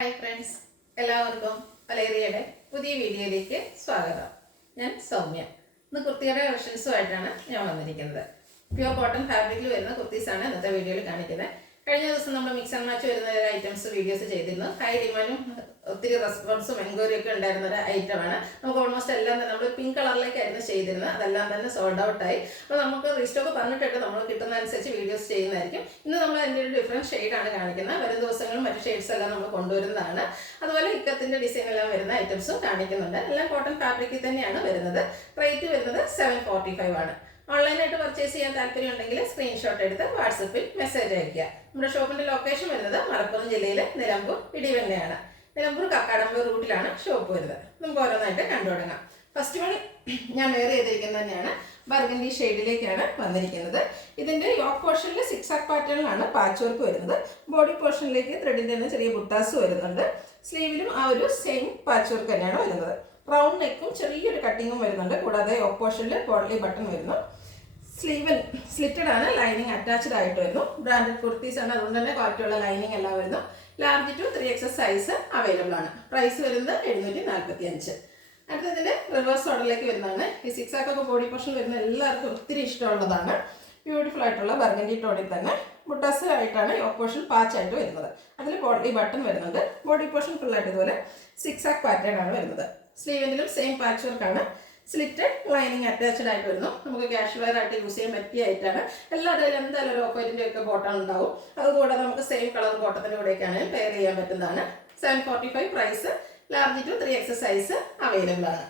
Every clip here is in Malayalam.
ഹായ് ഫ്രണ്ട്സ്, എല്ലാവർക്കും വലേറിയയുടെ പുതിയ വീഡിയോയിലേക്ക് സ്വാഗതം. ഞാൻ സൗമ്യ. ഇന്ന് കുർത്തിയുടെ കളക്ഷൻസുമായിട്ടാണ് ഞാൻ വന്നിരിക്കുന്നത്. പ്യുവർ കോട്ടൺ ഫാബ്രിക്കിൽ വരുന്ന കുർത്തീസാണ് ഇന്നത്തെ വീഡിയോയിൽ കാണിക്കുന്നത്. കഴിഞ്ഞ ദിവസം നമ്മൾ മിക്സ് ആൻഡ് മാച്ച് വരുന്ന ഐറ്റംസ് വീഡിയോസ് ചെയ്തിരുന്നു. ഹൈ ഡിമാൻഡും ഒത്തിരി റെസ്പോൺസും എൻക്വയറിയും ഒക്കെ ഉണ്ടായിരുന്ന ഒരു ഐറ്റമാണ്. നമുക്ക് ഓൾമോസ്റ്റ് എല്ലാം തന്നെ നമ്മൾ പിങ്ക് കളറിലേക്കായിരുന്നു ചെയ്തിരുന്നത്. അതെല്ലാം തന്നെ സോൾഡ് ഔട്ടായി. അപ്പോൾ നമുക്ക് റീസ്റ്റോക്ക് പറഞ്ഞിട്ടൊക്കെ നമ്മൾ കിട്ടുന്ന അനുസരിച്ച് വീഡിയോസ് ചെയ്യുന്നതായിരിക്കും. ഇന്ന് നമ്മൾ അതിൻ്റെ ഒരു ഡിഫറൻറ്റ് ഷെയ്ഡാണ് കാണിക്കുന്നത്. വരും ദിവസങ്ങളും മറ്റു ഷെയ്ഡ്സ് എല്ലാം നമ്മൾ കൊണ്ടുവരുന്നതാണ്. അതുപോലെ ഇക്കത്തിൻ്റെ ഡിസൈൻ എല്ലാം വരുന്ന ഐറ്റംസും കാണിക്കുന്നുണ്ട്. എല്ലാം കോട്ടൺ ഫാബ്രിക്കിൽ തന്നെയാണ് വരുന്നത്. റേറ്റ് വരുന്നത് 745 ആണ്. ഓൺലൈനായിട്ട് പർച്ചേസ് ചെയ്യാൻ താല്പര്യം ഉണ്ടെങ്കിൽ സ്ക്രീൻഷോട്ട് എടുത്ത് വാട്സപ്പിൽ മെസ്സേജ് അയയ്ക്കുക. നമ്മുടെ ഷോപ്പിന്റെ ലൊക്കേഷൻ വരുന്നത് മലപ്പുറം ജില്ലയിലെ നിലമ്പൂർ ഇടിവണ്ണയാണ്. നിലമ്പൂർ കക്കാടമ്പൂർ റൂട്ടിലാണ് ഷോപ്പ് വരുന്നത്. നമുക്ക് ഓരോന്നായിട്ട് കണ്ടു തുടങ്ങാം. ഫസ്റ്റ് വൺ ഞാൻ വെയർ ചെയ്തിരിക്കുന്നത് തന്നെയാണ്. ബർഗൻഡി ഷെയ്ഡിലേക്കാണ് വന്നിരിക്കുന്നത്. ഇതിന്റെ യോക്ക് പോർഷനിൽ സിക്സാക് പാറ്റേണിലാണ് പാച്ച് വർക്ക് വരുന്നത്. ബോഡി പോർഷനിലേക്ക് ത്രെഡിന്റെ തന്നെ ചെറിയ ബുട്ടാസ് വരുന്നുണ്ട്. സ്ലീവിലും ആ ഒരു സെയിം പാച്ച് വർക്ക് തന്നെയാണ് വരുന്നത്. റൗണ്ട് നെക്കും ചെറിയൊരു കട്ടിങ്ങും വരുന്നുണ്ട്. കൂടാതെ യോക്ക് പോർഷനിൽ പോളി ബട്ടൺ വരുന്നു. സ്ലീവ് സ്ലിറ്റഡ് ആണ്, ലൈനിങ് അറ്റാച്ച്ഡ് ആയിട്ട് വരുന്നു. ബ്രാൻഡഡ് കുർത്തീസ് ആണ്, അതുകൊണ്ട് തന്നെ ക്വാളിറ്റിയുള്ള ലൈനിങ് എല്ലാം വരുന്നു. Large to 3XS size available ആണ്. പ്രൈസ് വരുന്നത് 745. അടുത്തതിൻ്റെ റിവേഴ്സ് ഓർഡറിലേക്ക് വരുന്നതാണ്. ഈ സിക്സാക്കൊക്കെ ബോഡി പോർഷൻ വരുന്ന എല്ലാവർക്കും ഒത്തിരി ഇഷ്ടമുള്ളതാണ്. ബ്യൂട്ടിഫുൾ ആയിട്ടുള്ള ബർഗൻഡി ടോണിൽ തന്നെ ബുട്ടാസ് ആയിട്ടാണ് യോക്ക് പോർഷൻ പാച്ച് ആയിട്ട് വരുന്നത്. അതിൽ പോളി ബട്ടൺ വരുന്നുണ്ട്. ബോഡി പോർഷൻ ഫുള്ളായിട്ട് ഇതുപോലെ സിക്സാക്ക് പാറ്റേൺ ആണ് വരുന്നത്. സ്ലീവിലും സെയിം പാച്ച് വർക്കാണ്. സ്ലിറ്റഡ് ലൈനിങ് അറ്റാച്ച്ഡ് ആയിട്ട് വരുന്നു. നമുക്ക് ക്യാഷ് വെയർ ആയിട്ട് യൂസ് ചെയ്യാൻ പറ്റിയ ആയിട്ടാണ്. എല്ലാവരും എന്തായാലും ഒരു ഓപ്പോയിറ്റിൻ്റെ ഒക്കെ ബോട്ടം ഉണ്ടാവും. അതുകൂടാതെ നമുക്ക് സെയിം കളർ ബോട്ടത്തിൻ്റെ കൂടെയൊക്കെയാണ് പെയർ ചെയ്യാൻ പറ്റുന്നതാണ്. 745 price. Large to 3XS size available ആണ്.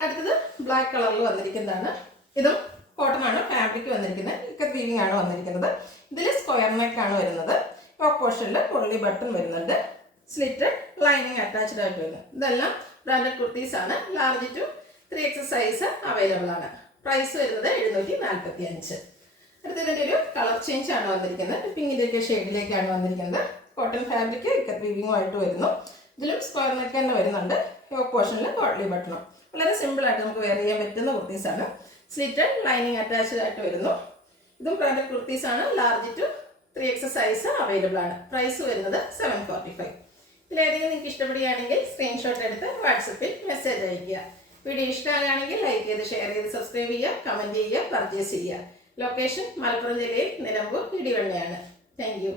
അടുത്തത് ബ്ലാക്ക് കളറിൽ വന്നിരിക്കുന്നതാണ്. ഇതും കോട്ടൺ ആണ് ഫാബ്രിക് വന്നിരിക്കുന്നത്. ഇക്കത്ത് വീവിംഗ് ആണ് വന്നിരിക്കുന്നത്. ഇതിൽ സ്ക്വയർ നെക്ക് ആണ് വരുന്നത്. യോക്ക് പോർഷനിൽ പൊള്ളി ബട്ടൺ വരുന്നുണ്ട്. സ്ലിറ്റഡ് ലൈനിങ് അറ്റാച്ച്ഡ് ആയിട്ട് വരുന്നത്. ഇതെല്ലാം ബ്രാൻഡഡ് കുർത്തീസ് ആണ്. Large to 3XS size available ആണ്. പ്രൈസ് വരുന്നത് 745. അടുത്തതിൻ്റെ ഒരു കളർ ചേഞ്ച് ആണ് വന്നിരിക്കുന്നത്. പിങ്കിൻ്റെ ഒക്കെ ഷെയ്ഡിലേക്കാണ് വന്നിരിക്കുന്നത്. കോട്ടൺ ഫാബ്രിക് ഇക്കത്ത് വീവിംഗുമായിട്ട് വരുന്നു. ഇതിലും സ്ക്വയർ നെക്ക് തന്നെ വരുന്നുണ്ട്. യോക്ക് പോർഷനിൽ കോട്ട്ലി ബട്ടണും. വളരെ സിമ്പിളായിട്ട് നമുക്ക് വെയർ ചെയ്യാൻ പറ്റുന്ന കുർത്തീസാണ്. സ്ലിറ്റഡ് ലൈനിങ് അറ്റാച്ച്ഡ് ആയിട്ട് വരുന്നു. ഇതും ബ്രാൻഡഡ് കുർത്തീസാണ്. Large to 3XS size available ആണ്. പ്രൈസ് വരുന്നത് 745. ഇതിലേതെങ്കിലും നിങ്ങൾക്ക് ഇഷ്ടപ്പെടുകയാണെങ്കിൽ സ്ക്രീൻഷോട്ട് എടുത്ത് വാട്സപ്പിൽ മെസ്സേജ് അയയ്ക്കുക. വീഡിയോ ഇഷ്ടമാണെങ്കിൽ ലൈക്ക് ചെയ്ത് ഷെയർ ചെയ്ത് സബ്സ്ക്രൈബ് ചെയ്യുക, കമൻറ്റ് ചെയ്യുക, പർച്ചേസ് ചെയ്യുക. ലൊക്കേഷൻ മലപ്പുറം ജില്ലയിൽ നിലമ്പൂർ ഇടിവണ്ണയാണ്. Thank you.